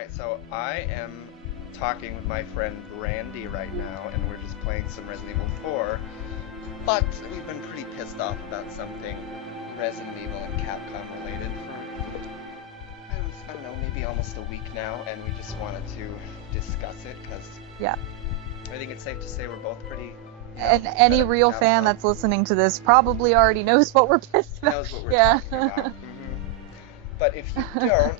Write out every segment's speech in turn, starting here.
Alright, so I am talking with my friend Brandi right now, and we're just playing some Resident Evil 4, but we've been pretty pissed off about something Resident Evil and Capcom related for, I don't know, maybe almost a week now, and we just wanted to discuss it, because yeah, I think it's safe to say we're both pretty... And any real fan that's listening to this probably already knows what we're pissed about. Knows what we're talking about. But if you don't,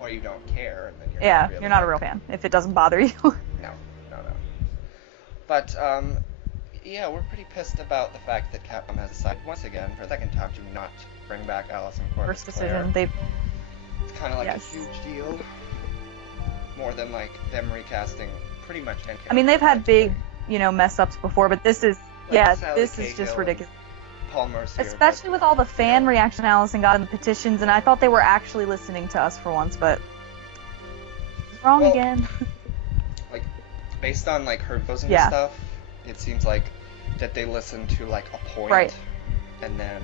or you don't care, then you're not a real fan, if it doesn't bother you. No. But, yeah, we're pretty pissed about the fact that Capcom has decided, once again, for the second time, to not bring back Alyson Court. First decision, It's kind of like a huge deal. More than, like, them recasting pretty much any character. I mean, they've had big, mess-ups before, but this is, this is just ridiculous. Paul Mercier, especially with all the fan reaction Alyson got in the petitions, and I thought they were actually listening to us for once, but wrong again. Like, based on like her videos and stuff, it seems like that they listened to like a point, and then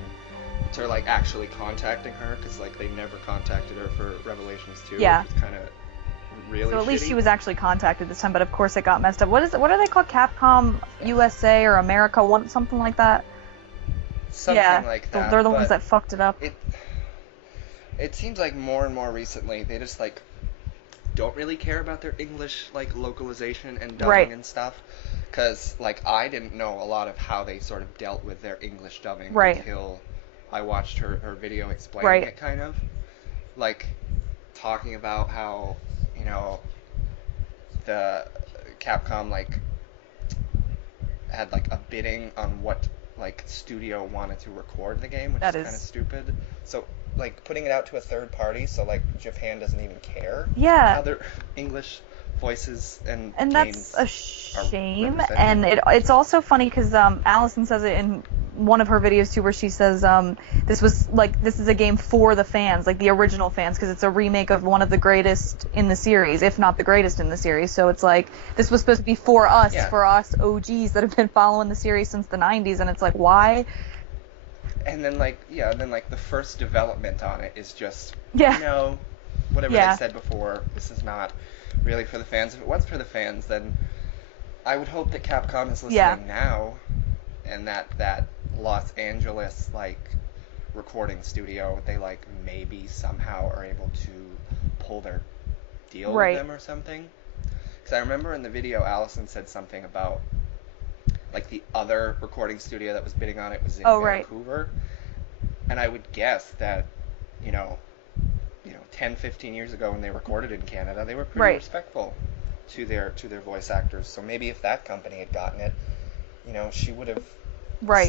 to like actually contacting her, because like they never contacted her for Revelations 2. Yeah. Which is kind of really. So at least shitty. she was actually contacted this time, but of course it got messed up. What are they called? Capcom USA or America? Something like that. Something like that. They're the ones that fucked it up. It seems like more and more recently they just like don't really care about their English like localization and dubbing and stuff. Because like I didn't know a lot of how they sort of dealt with their English dubbing until I watched her video explaining it, kind of like talking about how the Capcom like had like a bidding on what like studio wanted to record the game, which is kind of stupid. So like putting it out to a third party, so like Japan doesn't even care. Yeah. Other English voices and that's a shame. And it's also funny because Alyson says it in one of her videos too, where she says this is a game for the fans, like the original fans, because it's a remake of one of the greatest in the series, if not the greatest in the series. So it's like this was supposed to be for us OGs that have been following the series since the 90s, and it's like, why? And then the first development on it is just whatever they said before, this is not really for the fans. If it was for the fans, then I would hope that Capcom is listening now, and that Los Angeles like recording studio, they like maybe somehow are able to pull their deal with them or something. Because I remember in the video Alyson said something about like the other recording studio that was bidding on it was in Vancouver, and I would guess that 10-15 years ago when they recorded in Canada, they were pretty respectful to their voice actors. So maybe if that company had gotten it, she would have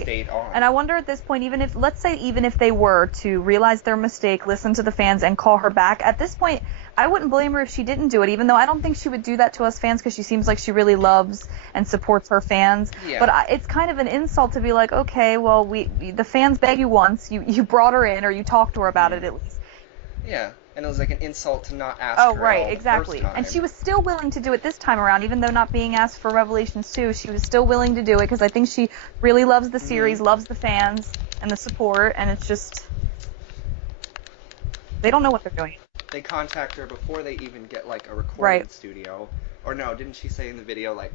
stayed on. And I wonder at this point, even if they were to realize their mistake, listen to the fans, and call her back, at this point, I wouldn't blame her if she didn't do it, even though I don't think she would do that to us fans, because she seems like she really loves and supports her fans. Yeah. But it's kind of an insult to be like, okay, well, the fans begged you once, you brought her in, or you talked to her about it at least. Yeah. And it was like an insult to not ask her exactly. The first time. And she was still willing to do it this time around, even though not being asked for Revelations 2, she was still willing to do it, because I think she really loves the series, loves the fans, and the support, and it's just... They don't know what they're doing. They contact her before they even get, like, a recording studio. Or no, didn't she say in the video, like,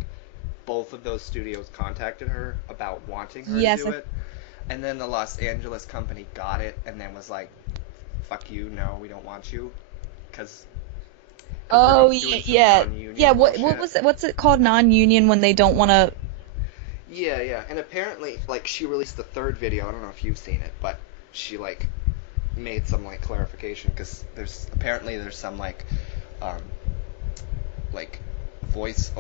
both of those studios contacted her about wanting her to do it? And then the Los Angeles company got it, and then was like, fuck you, no, we don't want you, because what's it called, non-union, when they don't want to... And apparently, like, she released the third video, I don't know if you've seen it, but she, like, made some, like, clarification, because there's some, like voice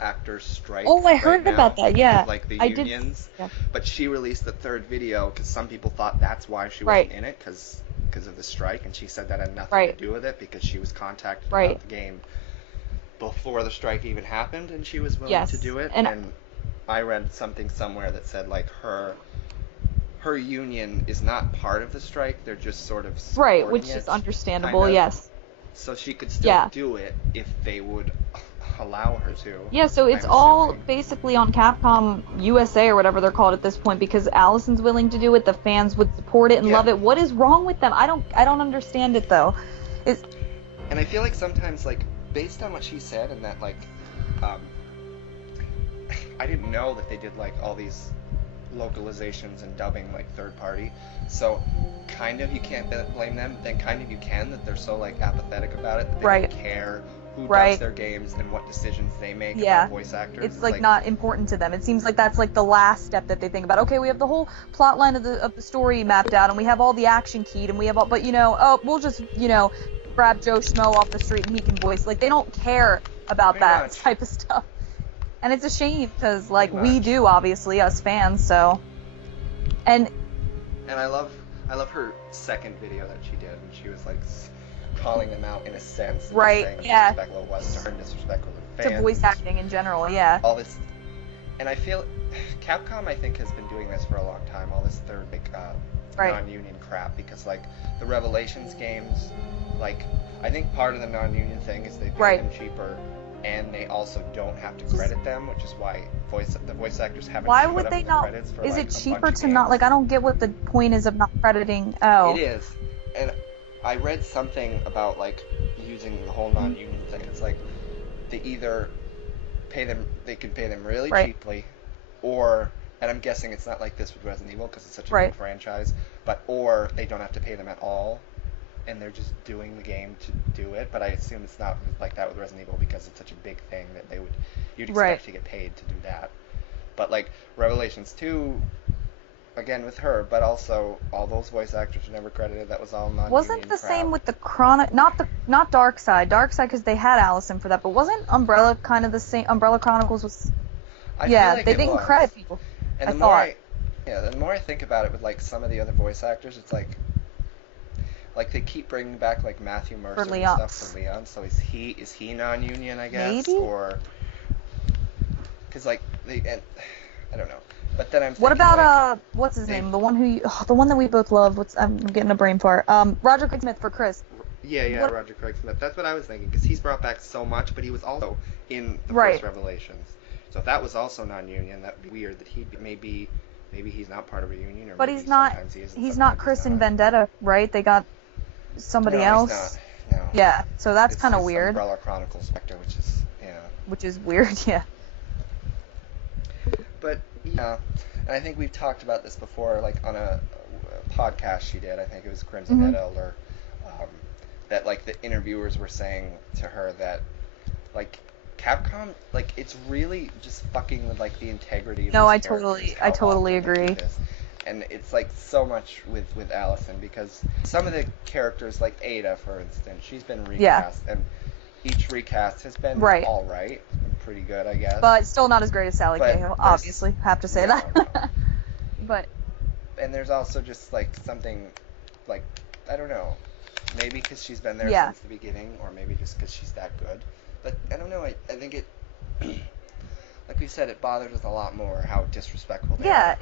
actor strike. Oh, I heard about that, yeah. Like, the unions. But she released the third video, because some people thought that's why she wasn't in it, because of the strike, and she said that had nothing to do with it, because she was contacted about the game before the strike even happened, and she was willing to do it. And I read something somewhere that said, like, her union is not part of the strike, they're just sort of supporting which is understandable, kind of. So she could still do it if they would allow her to. Yeah, so it's all basically on Capcom USA or whatever they're called at this point, because Alyson's willing to do it, the fans would support it and love it. What is wrong with them? I don't understand it though. And I feel like sometimes, like, based on what she said, and that, like, I didn't know that they did, like, all these localizations and dubbing, like, third party. So, kind of you can't blame them, then kind of you can, that they're so, like, apathetic about it, that they don't care who does their games and what decisions they make about voice actors. It's like not important to them. It seems like that's like the last step that they think about. Okay, we have the whole plot line of the story mapped out, and we have all the action keyed, and we have all, but we'll just, grab Joe Schmo off the street and he can voice. Like, they don't care about that type of stuff. And it's a shame, because, like, we do, obviously, us fans, so. And I love her second video that she did, and she was, like, calling them out in a sense. Right, saying disrespectful to Western, disrespectful to fans. To voice acting in general, all this. And I feel Capcom, I think, has been doing this for a long time, all this third, like, non-union crap, because, like, the Revelations games, like, I think part of the non-union thing is they pay them cheaper, and they also don't have to credit them, which is why the voice actors haven't showed up in the credits for, is like, it cheaper to not, like, I don't get what the point is of not crediting. It is. And I read something about, like, using the whole non-union thing. It's like they either they can pay them really cheaply, or, and I'm guessing it's not like this with Resident Evil because it's such a big franchise, or they don't have to pay them at all, and they're just doing the game to do it. But I assume it's not like that with Resident Evil because it's such a big thing that you'd expect to get paid to do that. But, like, Revelations 2, again with her, but also all those voice actors were never credited. That was all non-union. Wasn't the same with the not Darkseid because they had Alyson for that, but wasn't Umbrella kind of the same? Umbrella Chronicles was. I feel like they didn't credit people. And the more I think about it with, like, some of the other voice actors, it's like they keep bringing back, like, Matthew Mercer and stuff for Leon. So is he non-union, I guess? Maybe? Or because, like, I don't know. But then I'm thinking, what about what's his name? The one that we both love. I'm getting a brain fart. Roger Craig Smith for Chris. Yeah, Roger Craig Smith. That's what I was thinking, because he's brought back so much, but he was also in the first Revelations. So if that was also non-union, that would be weird that maybe he's not part of a union, or but maybe he's not. He's not Chris in Vendetta, right? They got somebody else. He's not. No. Yeah, so that's kind of weird. Umbrella Chronicles Spectre, which is weird, yeah. But yeah, and I think we've talked about this before, like on a podcast she did. I think it was Crimson Head Elder. That, like, the interviewers were saying to her that, like, Capcom, like, it's really just fucking with, like, the integrity of I totally agree. And it's, like, so much with Alyson, because some of the characters, like Ada, for instance, she's been recast, and each recast has been all right, and pretty good, I guess. But still not as great as Sally Cahill, obviously, have to say that. But and there's also just, like, something, like, I don't know, maybe because she's been there since the beginning, or maybe just because she's that good. But I don't know, I think it, like we said, it bothers us a lot more how disrespectful they are.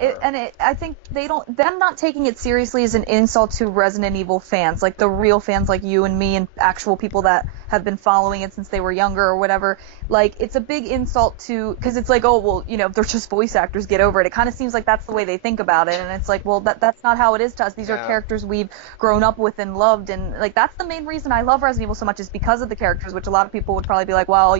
I think them not taking it seriously is an insult to Resident Evil fans, like the real fans like you and me and actual people that have been following it since they were younger or whatever. Like, it's a big insult to, because it's like, oh, well, they're just voice actors, get over it. It kind of seems like that's the way they think about it, and it's like, well, that's not how it is to us. These are characters we've grown up with and loved, and, like, that's the main reason I love Resident Evil so much, is because of the characters, which a lot of people would probably be like, well,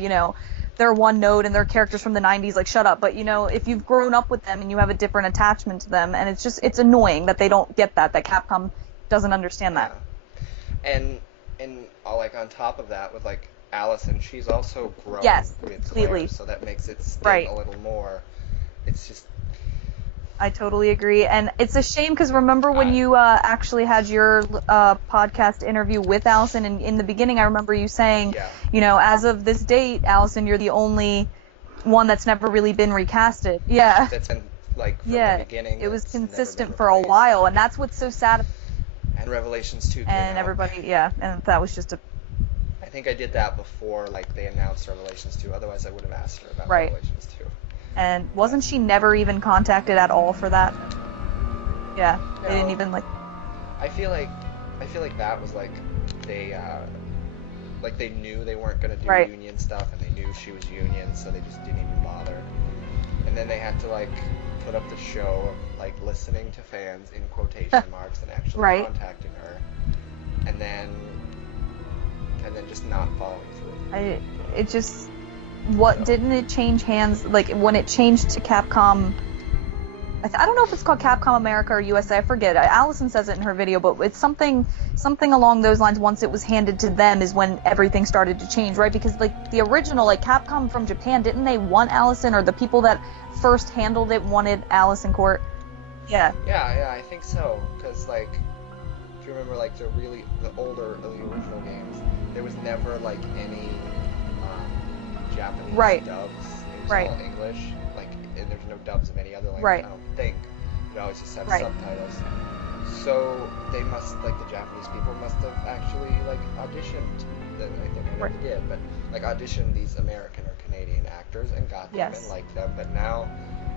they're one note and they're characters from the 90s, like, shut up. But, if you've grown up with them and you have a different attachment to them, and it's annoying that they don't get that Capcom doesn't understand that. And like, on top of that, with, like, Alyson, she's also grown with completely. Claire, so that makes it sting a little more. It's just... I totally agree, and it's a shame, because remember when you actually had your podcast interview with Alyson, and in the beginning I remember you saying, as of this date, Alyson, you're the only one that's never really been recasted. Yeah. That's been, like, from the beginning. It was consistent for a while, and that's what's so sad. And Revelations 2 came and out. Everybody, and that was just a... I think I did that before, like, they announced Revelations 2, otherwise I would have asked her about Revelations 2. And wasn't she never even contacted at all for that? Yeah, no. They didn't even, like... I feel like that was, like, they knew they weren't going to do union stuff, and they knew she was union, so they just didn't even bother. And then they had to, like, put up the show of, like, listening to fans in quotation marks and actually contacting her. And then just not following through. Didn't it change hands, like, when it changed to Capcom, I don't know if it's called Capcom America or USA, I forget. Alyson says it in her video, but it's something along those lines. Once it was handed to them is when everything started to change, right? Because, like, the original, like, Capcom from Japan, didn't they want Alyson, or the people that first handled it wanted Alyson Court? Yeah. Yeah, I think so. Because, like, if you remember, like, the older of the original games, there was never, like, any Japanese dubs. It was all English. Like, and there's no dubs of any other language, I don't think. You always just have subtitles. So they must, like, the Japanese people must have actually, like, auditioned. I think I never did, but, like, auditioned these American or Canadian actors and got them and liked them. But now,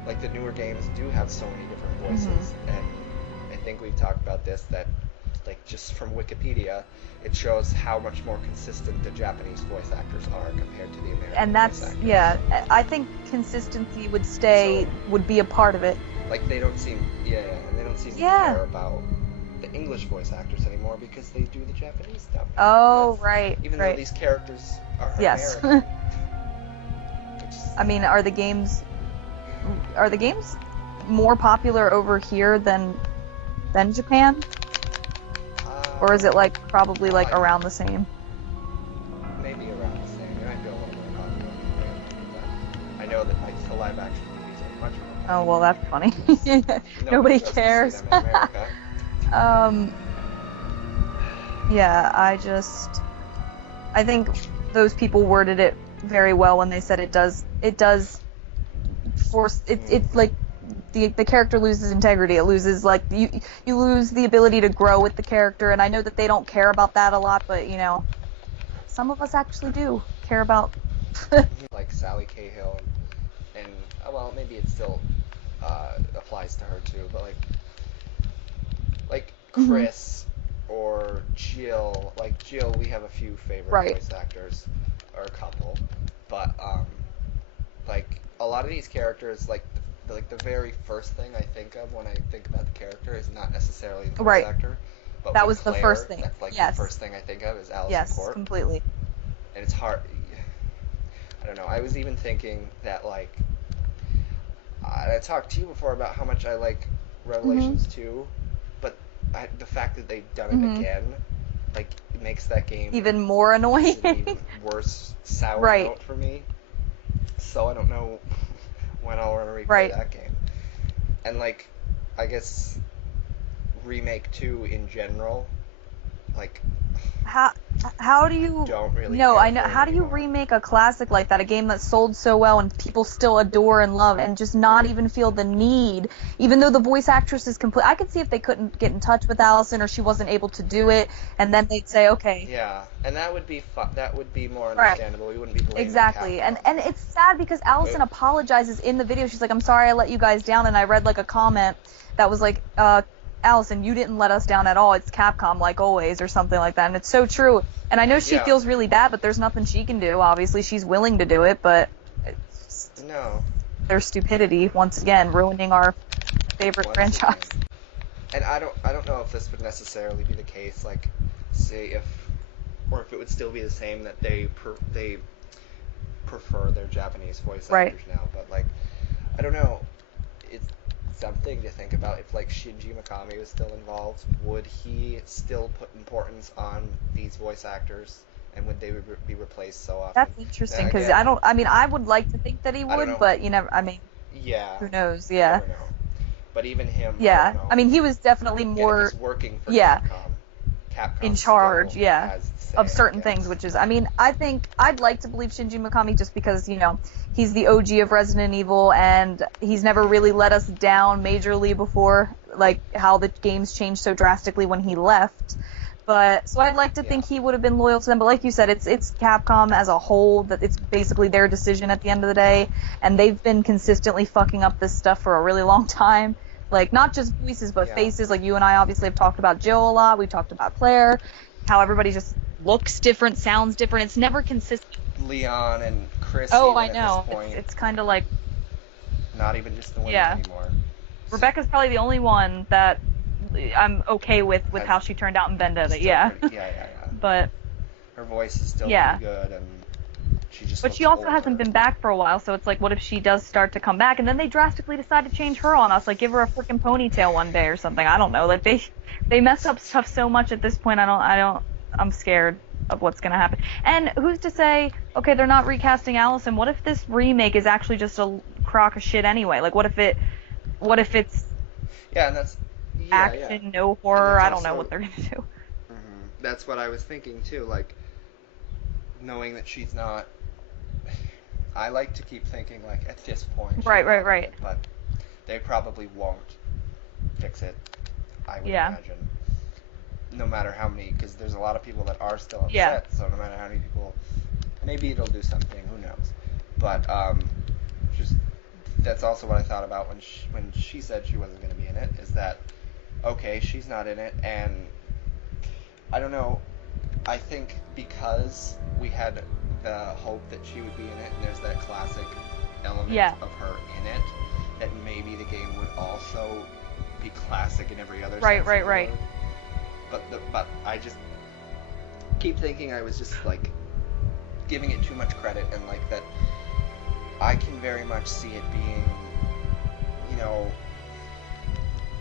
like, the newer games do have so many different voices, and I think we've talked about this, that, like, just from Wikipedia, it shows how much more consistent the Japanese voice actors are compared to the American and that's, voice actors. I think consistency would be a part of it. Like, they don't seem, and they don't seem to care about the English voice actors anymore because they do the Japanese stuff. Oh, right. Even though these characters are American. I mean, are the games more popular over here than Japan? Or is it, like, probably, like, around the same? Maybe around the same. It might be a little more popular in Japan, but I know that, like, the live action movies are much more popular. Oh, well, that's funny. Nobody cares. See them in America. I think those people worded it very well when they said it does force, it's like, the character loses integrity. It loses, like, you lose the ability to grow with the character, and I know that they don't care about that a lot, but, you know, some of us actually do care about. Like Sally Cahill, and well, maybe it still applies to her too, but like Chris or Jill. Like Jill, we have a few favorite voice actors, or a couple, but like a lot of these characters, like the very first thing I think of when I think about the character is not necessarily the voice actor. But that was Claire, the first thing. That's like the first thing I think of is Alyson Court. Yes, completely. And it's hard. I don't know. I was even thinking that, like, I talked to you before about how much I like Revelations 2, but the fact that they've done it again, like, it makes that game even more annoying. An even worse sour note for me. So I don't know when I'll want to replay that game. And, like, I guess Remake 2 in general, like, how do you don't really no care I know how do you remake a classic like that, a game that sold so well and people still adore and love, and just not even feel the need, even though the voice actress is complete. I could see if they couldn't get in touch with Alyson, or she wasn't able to do it, and then they'd say okay, and that would be that would be more understandable. We wouldn't be blaming Capcom. And it's sad because Alyson apologizes in the video. She's like, I'm sorry I let you guys down, and I read like a comment that was like, Alyson, you didn't let us down at all. It's Capcom, like always, or something like that. And it's so true. And I know she feels really bad, but there's nothing she can do. Obviously, she's willing to do it, but it's their stupidity once again ruining our favorite franchise. And I don't know if this would necessarily be the case. Like, say if it would still be the same that they prefer their Japanese voice actors now. But like, I don't know. It's something to think about. If like Shinji Mikami was still involved, would he still put importance on these voice actors, and would they be replaced so often? That's interesting, because I would like to think that he would, but you never. I mean, who knows? You never know. But even him, I mean, he was definitely more if he's working for Capcom in charge, of certain things, which is, I mean, I think I'd like to believe Shinji Mikami just because, you know, he's the OG of Resident Evil, and he's never really let us down majorly before, like how the games changed so drastically when he left. But so I'd like to think he would have been loyal to them, but like you said, it's Capcom as a whole, that it's basically their decision at the end of the day, and they've been consistently fucking up this stuff for a really long time. Like, not just voices, but faces. Like, you and I obviously have talked about Jill a lot. We've talked about Claire, how everybody just looks different, sounds different. It's never consistent. Leon and Chris. Oh, I know. It's kind of like not even just the women anymore. Rebecca's probably the only one that I'm okay with how she turned out in Vendetta. Yeah. But her voice is still pretty good, and she just. But she also hasn't been back for a while, so it's like, what if she does start to come back, and then they drastically decide to change her on us, like give her a freaking ponytail one day or something. I don't know. Like they mess up stuff so much at this point. I'm scared of what's gonna happen. And who's to say? Okay, they're not recasting Alyson. What if this remake is actually just a crock of shit anyway? Like, what if it's and that's action, no horror? I don't know what they're gonna do. That's what I was thinking too. Like, knowing that she's not. I like to keep thinking like at this point. Right. But they probably won't fix it. I would imagine. No matter how many, because there's a lot of people that are still upset. So no matter how many people, maybe it'll do something. Who knows? But just that's also what I thought about when she said she wasn't going to be in it. Is that okay? She's not in it, and I don't know. I think because we had the hope that she would be in it, and there's that classic element of her in it, that maybe the game would also be classic in every other sense. Right. But I just keep thinking I was just like giving it too much credit, and like that I can very much see it being,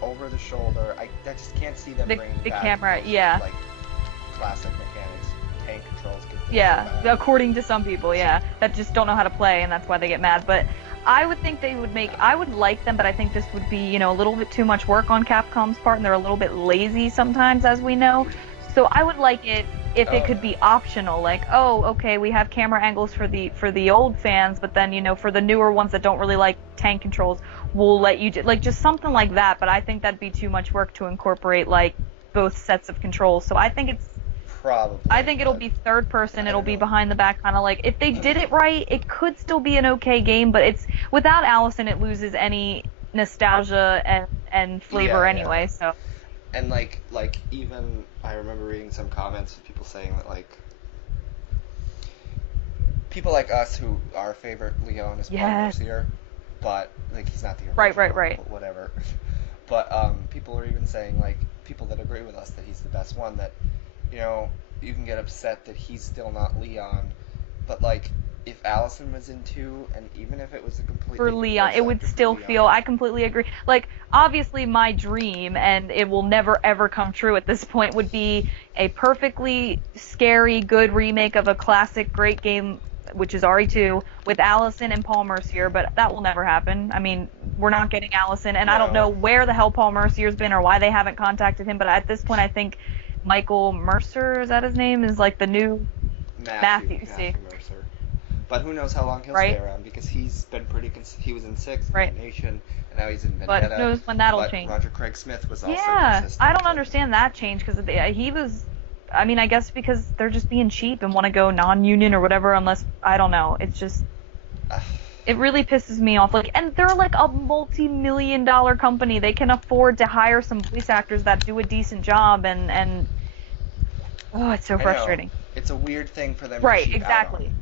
over the shoulder. I just can't see them bringing the back camera, like classic mechanics, tank controls. According to some people, that just don't know how to play, and that's why they get mad. But I would think they would I would like them, but I think this would be, a little bit too much work on Capcom's part, and they're a little bit lazy sometimes, as we know. So I would like it if it could be optional, like, oh, okay, we have camera angles for the old fans, but then, for the newer ones that don't really like tank controls, we'll let you like just something like that. But I think that'd be too much work to incorporate like both sets of controls. So I think it'll be third person. It'll be behind the back, kind of like if they did it right, it could still be an okay game. But it's without Alyson, it loses any nostalgia and flavor anyway. So. And like even I remember reading some comments of people saying that like people like us who our favorite Leon is Paul Mercier, but like he's not the original, right. But whatever. But people are even saying like people that agree with us that he's the best one, that you can get upset that he's still not Leon, but like if Alyson was in 2, and even if it was a completely for Leon, it would still feel. I completely agree. Like obviously, my dream, and it will never ever come true at this point, would be a perfectly scary, good remake of a classic, great game, which is RE2, with Alyson and Paul Mercier. But that will never happen. I mean, we're not getting Alyson, and I don't know where the hell Paul Mercier's been or why they haven't contacted him. But at this point, I think Michael Mercer, is that his name, is like the new Matthew Mercer. But who knows how long he'll stay around, because he's been pretty. He was in 6, Nation, and now he's in Vendetta. But who knows when that'll change? Roger Craig Smith was also consistent. I don't understand that change, because he was. I mean, I guess because they're just being cheap and want to go non-union or whatever. Unless I don't know, it's just. It really pisses me off. Like, and they're like a multi-million-dollar company. They can afford to hire some voice actors that do a decent job, and oh, it's so frustrating. It's a weird thing for them. Right, to exactly. Out on.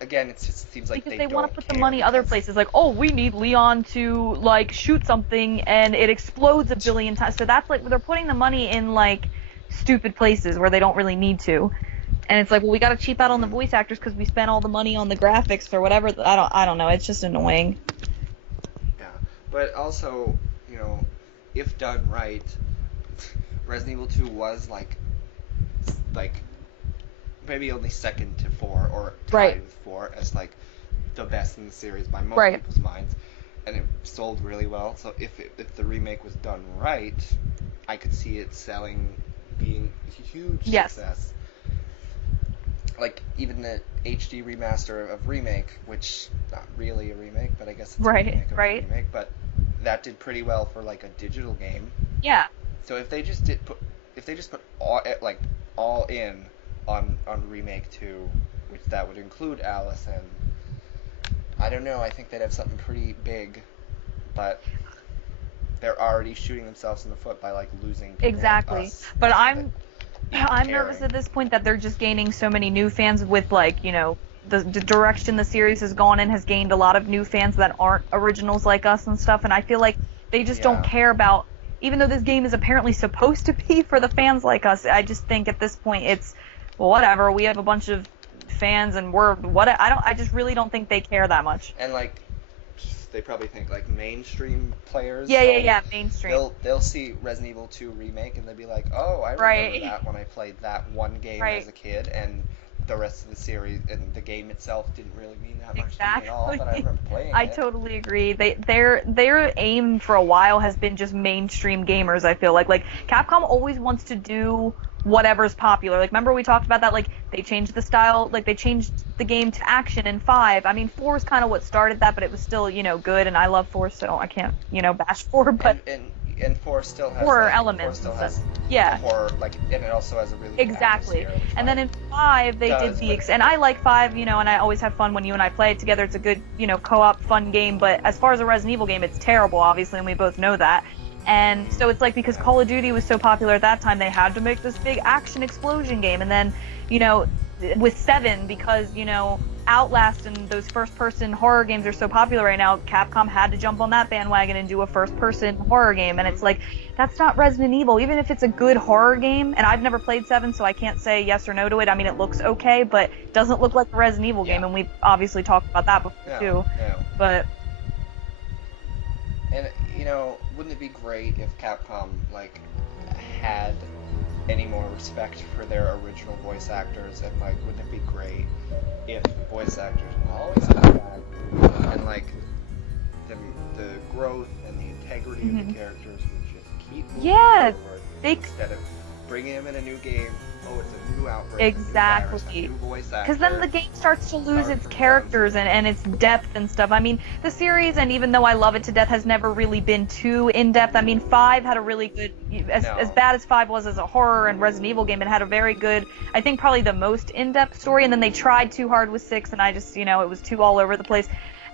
Again, it just seems like because they want to put the money other places. Like, oh, we need Leon to like shoot something and it explodes a billion times. So that's like they're putting the money in like stupid places where they don't really need to. And it's like, well, we got to cheap out on the voice actors because we spent all the money on the graphics or whatever. I don't know. It's just annoying. Yeah, but also, if done right, Resident Evil 2 was like maybe only second to 4 or tied with 4 as like the best in the series by most people's minds, and it sold really well. So if the remake was done right, I could see it being a huge success. Like even the HD remaster of Remake, which not really a remake, but I guess it's a remake of a remake, but that did pretty well for like a digital game. Yeah. So if they just put all in on Remake 2, which that would include Alyson, I don't know, I think they'd have something pretty big, but they're already shooting themselves in the foot by like losing people exactly. Like us, but I'm nervous at this point that they're just gaining so many new fans with like, the direction the series has gone in has gained a lot of new fans that aren't originals like us and stuff, and I feel like they just don't care about, even though this game is apparently supposed to be for the fans like us, I just think at this point it's well, whatever, we have a bunch of fans and I just really don't think they care that much. And like, they probably think like mainstream players. Yeah, mainstream. They'll see Resident Evil 2 Remake and they'll be like, oh, I remember that when I played that one game as a kid, and the rest of the series and the game itself didn't really mean that much to me at all, but I remember playing it. I totally agree. Their aim for a while has been just mainstream gamers, I feel like. Like, Capcom always wants to do whatever's popular. Like, remember we talked about that? Like, they changed the style, like, they changed the game to action in 5. I mean, 4 is kind of what started that, but it was still, good, and I love 4, so I can't, bash 4, but... And 4 still has horror elements. 4 still has horror, like, and it also has a really good atmosphere, and then in 5 they did and I like 5, and I always have fun when you and I play it together. It's a good, co-op fun game, but as far as a Resident Evil game, it's terrible, obviously, and we both know that. And so it's like, because Call of Duty was so popular at that time, they had to make this big action explosion game, and then, with 7, because, Outlast and those first-person horror games are so popular right now, Capcom had to jump on that bandwagon and do a first-person horror game, and it's like, that's not Resident Evil, even if it's a good horror game, and I've never played 7, so I can't say yes or no to it. I mean, it looks okay, but it doesn't look like a Resident Evil game, and we've obviously talked about that before, too. But... And, wouldn't it be great if Capcom, like, had any more respect for their original voice actors, and like, wouldn't it be great if voice actors always come back and like the growth and the integrity of the characters would just keep moving forward instead of bringing them in a new game. Oh, it's a new outbreak, exactly, a new voice actor. Because then the game starts to lose its characters and its depth and stuff. I mean, the series, and even though I love it to death, has never really been too in-depth. I mean, 5 had a really good, as bad as 5 was as a horror and Resident Evil game, it had a very good, I think probably the most in-depth story, and then they tried too hard with 6, and I just, it was too all over the place.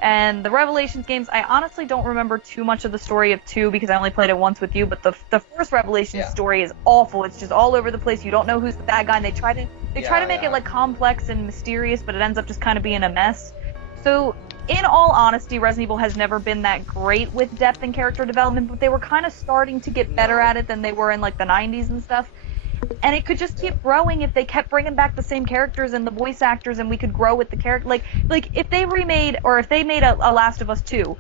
And the Revelations games, I honestly don't remember too much of the story of 2 because I only played it once with you, but the first Revelations story is awful. It's just all over the place. You don't know who's the bad guy, and they try to make it like complex and mysterious, but it ends up just kind of being a mess. So, in all honesty, Resident Evil has never been that great with depth and character development, but they were kind of starting to get better at it than they were in like the 90s and stuff. And it could just keep growing if they kept bringing back the same characters and the voice actors, and we could grow with the character. Like if they remade, or if they made a Last of Us 2,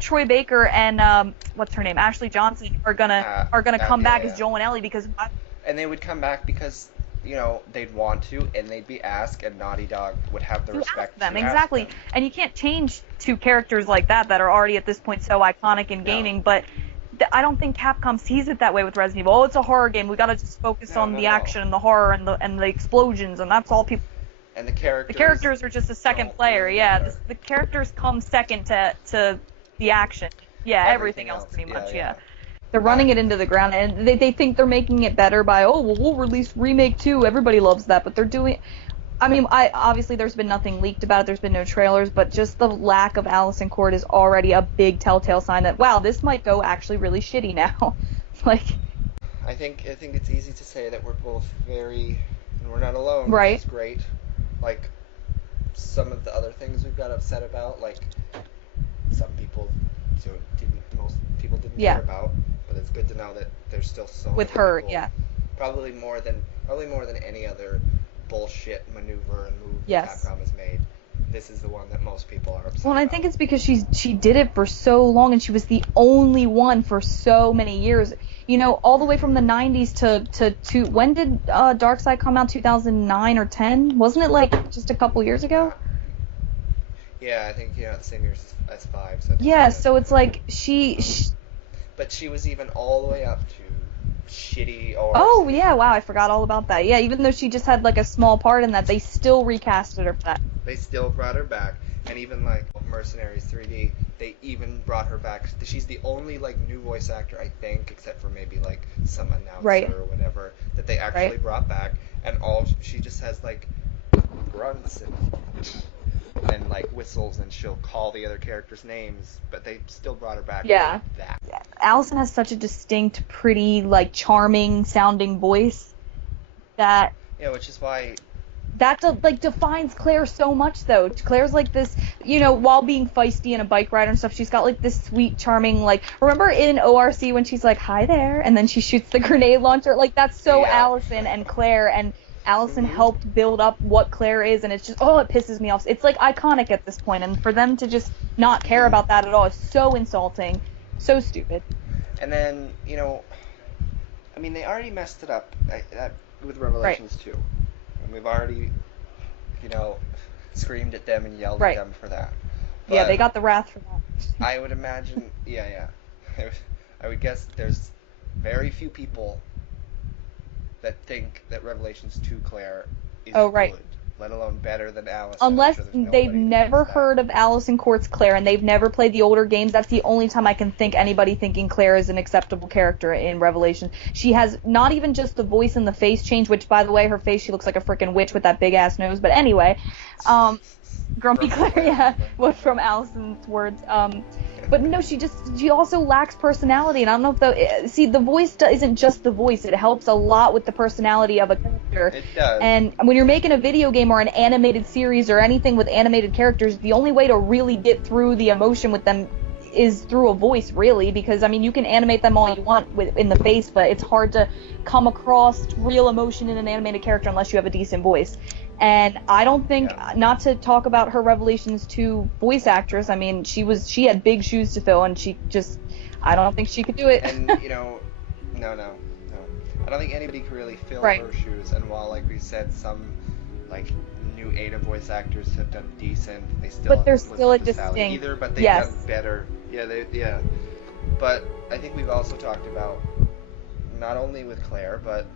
Troy Baker and what's her name, Ashley Johnson are gonna come back as Joel and Ellie because. And they would come back because they'd want to, and they'd be asked, and Naughty Dog would have the respect them. To exactly. Ask them. And you can't change 2 characters like that are already at this point so iconic in gaming, but. I don't think Capcom sees it that way with Resident Evil. Oh, it's a horror game. We gotta just focus on the action and the horror and the explosions, and that's all people. And the characters. The characters are just a second player. Yeah, the characters come second to the action. Yeah, everything else pretty much. Yeah. They're running it into the ground, and they think they're making it better by we'll release Remake 2. Everybody loves that, but they're doing. I mean, obviously there's been nothing leaked about it, there's been no trailers, but just the lack of Alyson Court is already a big telltale sign that, wow, this might go actually really shitty now. Like... I think it's easy to say that we're both very... and we're not alone, right. Which is great. Like, some of the other things we've got upset about, like, most people didn't care about, but it's good to know that there's still so many with her, people, probably more than any other bullshit maneuver and move Capcom has made. This is the one that most people are upset Well, and I think it's because she did it for so long, and she was the only one for so many years. All the way from the 90s to when did Darkseid come out? 2009 or 10? Wasn't it like just a couple years ago? Yeah, I think the same year as 5. So so it's like she. But she was even all the way up to shitty or oh yeah, wow, I forgot all about that. Yeah, even though she just had like a small part in that, they still recasted her for that. They still brought her back, and even like Mercenaries 3D, they even brought her back. She's the only like new voice actor, I think, except for maybe like some announcer or whatever, that they actually brought back, and she just has like grunts and like whistles, and she'll call the other characters' names, but they still brought her back. Yeah. Like that. Yeah. Alyson has such a distinct, pretty, like charming sounding voice that. Yeah, which is why. That defines Claire so much, though. Claire's like this, while being feisty and a bike rider and stuff, she's got like this sweet, charming, like, remember in ORC when she's like, hi there, and then she shoots the grenade launcher? Like, that's so Alyson and Claire, and Alyson helped build up what Claire is, and it's just, it pisses me off. It's like iconic at this point, and for them to just not care about that at all is so insulting, so stupid. And then, I mean, they already messed it up with Revelations 2. And we've already, screamed at them and yelled at them for that. But yeah, they got the wrath for that. I would imagine, I would guess there's very few people that think that Revelations 2 Claire is good, let alone better than Alyson. Unless they've never heard of Alyson Court's Claire and they've never played the older games, that's the only time I can think anybody thinking Claire is an acceptable character in Revelation. She has not even just the voice and the face change, which, by the way, her face, she looks like a freaking witch with that big-ass nose. But anyway, Grumpy Claire, from Alyson's words. But no, she also lacks personality, and I don't know if the voice isn't just the voice. It helps a lot with the personality of a character. It does. And when you're making a video game or an animated series or anything with animated characters, the only way to really get through the emotion with them is through a voice, really, because, I mean, you can animate them all you want in the face, but it's hard to come across real emotion in an animated character unless you have a decent voice. And I don't think, not to talk about her Revelations 2 voice actress, I mean, she had big shoes to fill, and I don't think she could do it. And, no. I don't think anybody could really fill her shoes, and while, like we said, some, new Ada voice actors have done decent, but they're still a distinct. Either, but they've done better. Yeah, But I think we've also talked about, not only with Claire, but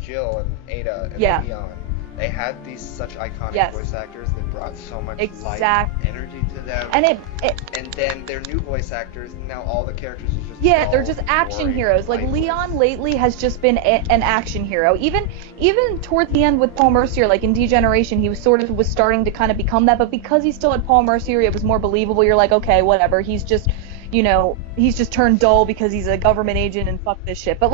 Jill and Ada and Leon. They had these such iconic voice actors that brought so much light, energy to them. And then their new voice actors, now all the characters are just they're just action heroes. Like Leon lately has just been an action hero. Even toward the end with Paul Mercier, like in Degeneration, he was starting to kind of become that. But because he still had Paul Mercier, it was more believable. You're like, okay, whatever. He's just he's just turned dull because he's a government agent and fuck this shit. But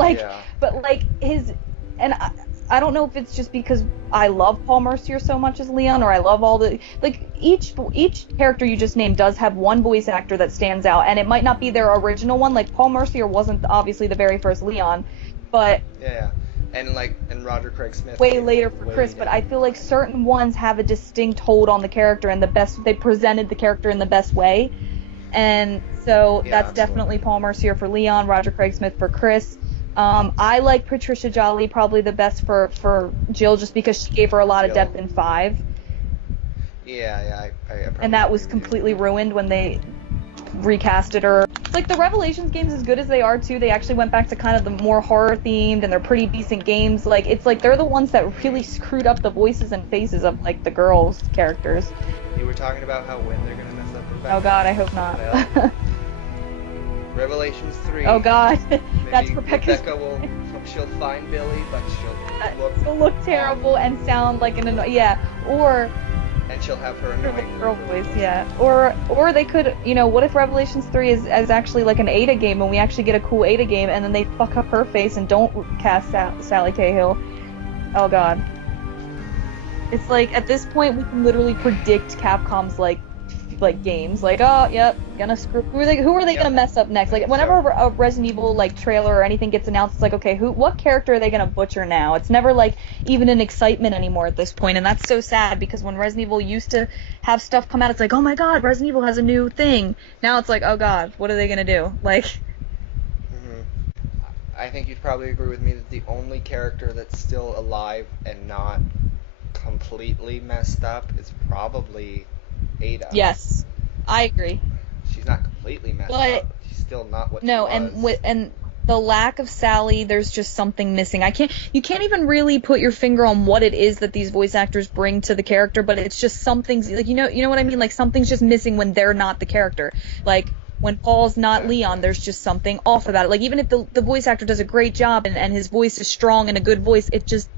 I don't know if it's just because I love Paul Mercier so much as Leon, or I love all the, each character you just named does have one voice actor that stands out, and it might not be their original one. Like, Paul Mercier wasn't obviously the very first Leon, but... Yeah. And Roger Craig Smith... Way later for Chris, but I feel like certain ones have a distinct hold on the character, and they presented the character in the best way. And so that's definitely Paul Mercier for Leon, Roger Craig Smith for Chris. I like Patricia Joly probably the best for Jill, just because she gave her a lot of depth in 5. Yeah, I and that was completely ruined when they recasted her. Like, the Revelations games, as good as they are too, they actually went back to kind of the more horror themed, and they're pretty decent games. Like, it's like they're the ones that really screwed up the voices and faces of the girls' characters. You were talking about how when they're gonna mess up Rebecca. Oh God, I hope not. Well, Revelations 3. Oh God, that's Rebecca's. Rebecca she'll find Billy, but she'll look terrible and sound like an and she'll have her annoying girl voice, Or they could, what if Revelations 3 is actually like an Ada game, and we actually get a cool Ada game, and then they fuck up her face and don't cast Sally Cahill. Oh God. It's like, at this point, we can literally predict Capcom's games, gonna screw. Who are they gonna mess up next? Like, whenever a Resident Evil trailer or anything gets announced, it's like, okay, what character are they gonna butcher now? It's never even an excitement anymore at this point, and that's so sad, because when Resident Evil used to have stuff come out, it's like, oh my God, Resident Evil has a new thing. Now it's like, oh God, what are they gonna do? I think you'd probably agree with me that the only character that's still alive and not completely messed up is probably Ada. Yes, I agree. She's not completely messed up. She's still not what she was. And the lack of Sally, there's just something missing. You can't even really put your finger on what it is that these voice actors bring to the character, but it's just something's you know what I mean? Something's just missing when they're not the character. When Paul's not Leon, there's just something off about it. Even if the voice actor does a great job and his voice is strong and a good voice,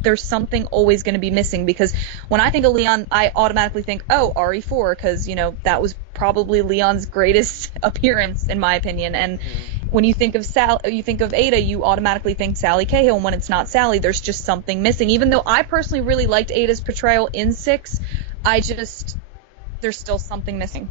there's something always going to be missing, because when I think of Leon, I automatically think, oh, RE4, because, that was probably Leon's greatest appearance, in my opinion. And when you think of Ada, you automatically think Sally Cahill, and when it's not Sally, there's just something missing. Even though I personally really liked Ada's portrayal in 6, there's still something missing.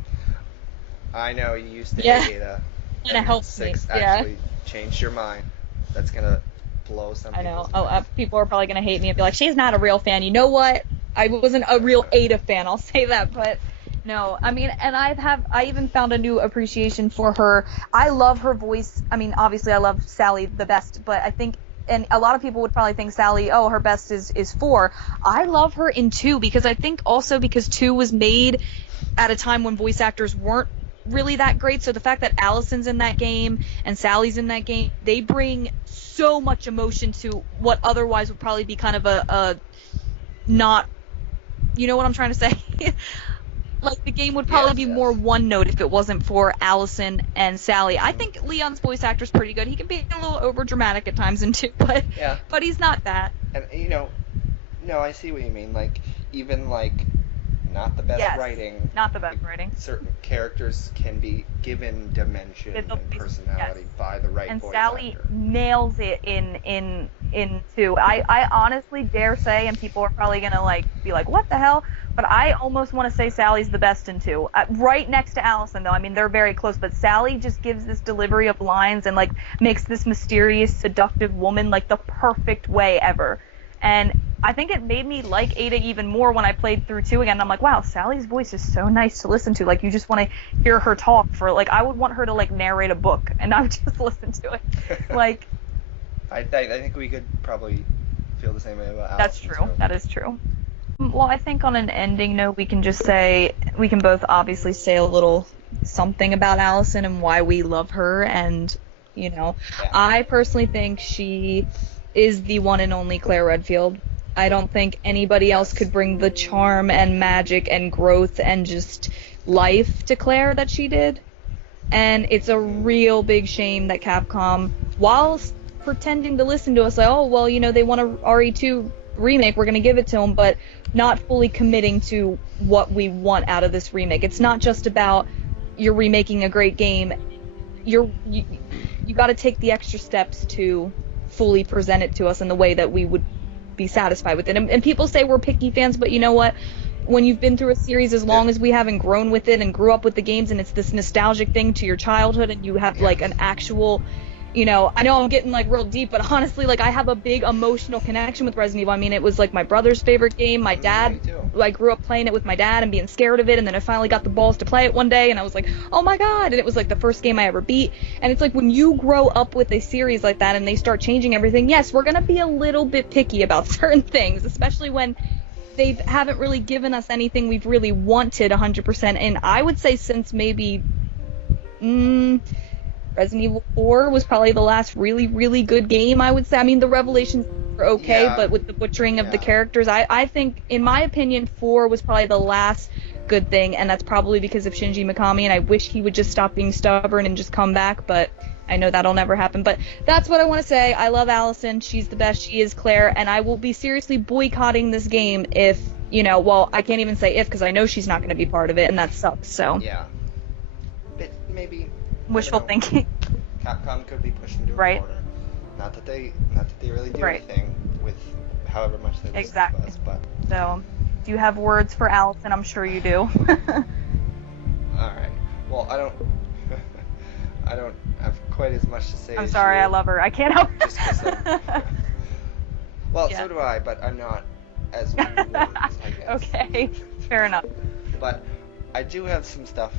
I know, you used to hate Ada. And it helps 6 me. actually changed your mind. That's gonna blow some I know. people's minds. People are probably going to hate me and be like, she's not a real fan. You know what? I wasn't a real Ada fan, I'll say that, but no. I mean, and I even found a new appreciation for her. I love her voice. I mean, obviously I love Sally the best, but I think, and a lot of people would probably think Sally, oh, her best is 4. I love her in 2 because I think also because 2 was made at a time when voice actors weren't really that great, so the fact that Alyson's in that game and Sally's in that game, they bring so much emotion to what otherwise would probably be kind of a not, you know what I'm trying to say? Like, the game would probably be more one note if it wasn't for Alyson and Sally. I think Leon's voice actor's pretty good. He can be a little over dramatic at times in 2, but he's not that. And no, I see what you mean. Like, even like not the best writing. Not the best writing. Certain characters can be given dimension and personality by the right voice actor. And Sally nails it in 2. I honestly dare say, and people are probably gonna like be like, what the hell? But I almost want to say Sally's the best in 2. Right next to Alyson, though. I mean, they're very close, but Sally just gives this delivery of lines and like makes this mysterious, seductive woman like the perfect way ever. And I think it made me like Ada even more when I played through 2 again. I'm like, wow, Sally's voice is so nice to listen to. Like, you just want to hear her talk for, like, I would want her to, like, narrate a book, and I would just listen to it. Like... I think we could probably feel the same way about Alyson. That's true. That is true. Well, I think on an ending note, we can just say, we can both obviously say a little something about Alyson and why we love her, and, you know, I personally think she is the one and only Claire Redfield. I don't think anybody else could bring the charm and magic and growth and just life to Claire that she did. And it's a real big shame that Capcom, while pretending to listen to us, like, oh, well, you know, they want a RE2 remake, we're going to give it to them, but not fully committing to what we want out of this remake. It's not just about you're remaking a great game. You got to take the extra steps to fully present it to us in the way that we would be satisfied with it. And people say we're picky fans, but you know what? When you've been through a series as long as we have and grown with it and grew up with the games, and it's this nostalgic thing to your childhood, and you have like an actual, you know, I know I'm getting like real deep, but honestly, like, I have a big emotional connection with Resident Evil. I mean, it was like my brother's favorite game. My dad, I grew up playing it with my dad and being scared of it, and then I finally got the balls to play it one day, and I was like, oh my god, and it was like the first game I ever beat. And it's like, when you grow up with a series like that and they start changing everything, yes, we're gonna be a little bit picky about certain things, especially when they haven't really given us anything we've really wanted 100%. And I would say since maybe Resident Evil 4 was probably the last really, really good game, I would say. I mean, the Revelations were okay, but with the butchering of the characters, I think, in my opinion, 4 was probably the last good thing, and that's probably because of Shinji Mikami, and I wish he would just stop being stubborn and just come back, but I know that'll never happen. But that's what I want to say. I love Alyson. She's the best. She is Claire, and I will be seriously boycotting this game if, you know, well, I can't even say if, because I know she's not going to be part of it, and that sucks, so. Yeah. But maybe... Wishful thinking. Capcom could be pushed into a corner. Not that they really do anything with however much they listen to us, but... So, do you have words for Alyson? I'm sure you do. Alright. Well, I don't have quite as much to say. I'm sorry, I love her. I can't help it. Well, so do I, but I'm not as warm, I guess. Okay, fair enough. But I do have some stuff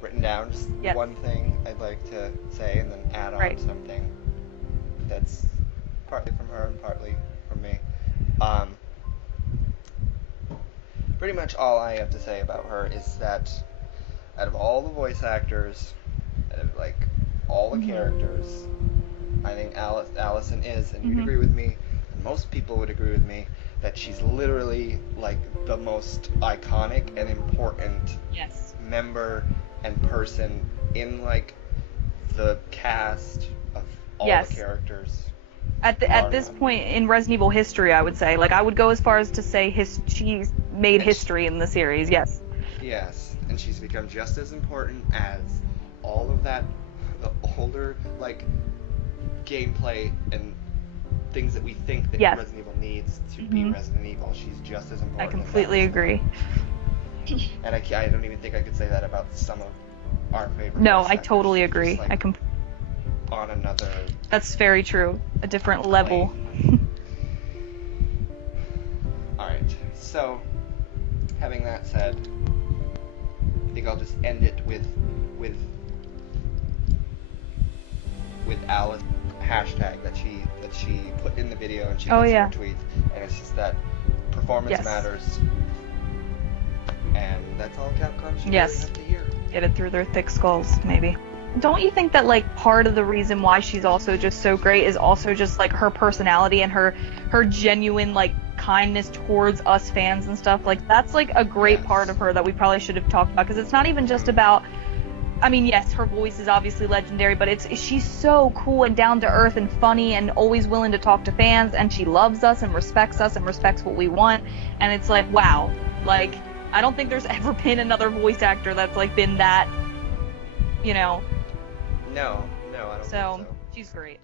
written down, just one thing I'd like to say, and then add on something that's partly from her and partly from me. Pretty much all I have to say about her is that out of all the voice actors, out of like all the characters, I think Alyson is, and you'd agree with me, and most people would agree with me, that she's literally like the most iconic and important member and person in like the cast of all the characters. At this point in Resident Evil history, I would say, like, I would go as far as to say she's made history in the series. Yes. Yes, and she's become just as important as all of that, the older like gameplay and things that we think that Resident Evil needs to be Resident Evil. She's just as important. I completely agree. And I don't even think I could say that about some of our favorite. No, I totally agree. Like, on another. That's very true. A different level. Alright, so, having that said, I think I'll just end it with Alice hashtag that she put in the video and she puts in her tweets, and it's just that performance matters, and that's all Capcom should really have to hear. Get it through their thick skulls, maybe. Don't you think that, like, part of the reason why she's also just so great is also just, like, her personality and her genuine, like, kindness towards us fans and stuff? Like, that's, like, a great part of her that we probably should have talked about, because it's not even just about, I mean, yes, her voice is obviously legendary, but she's so cool and down to earth and funny and always willing to talk to fans, and she loves us and respects what we want, and it's like, wow, like, I don't think there's ever been another voice actor that's, like, been that, you know. No, I don't think so. She's great.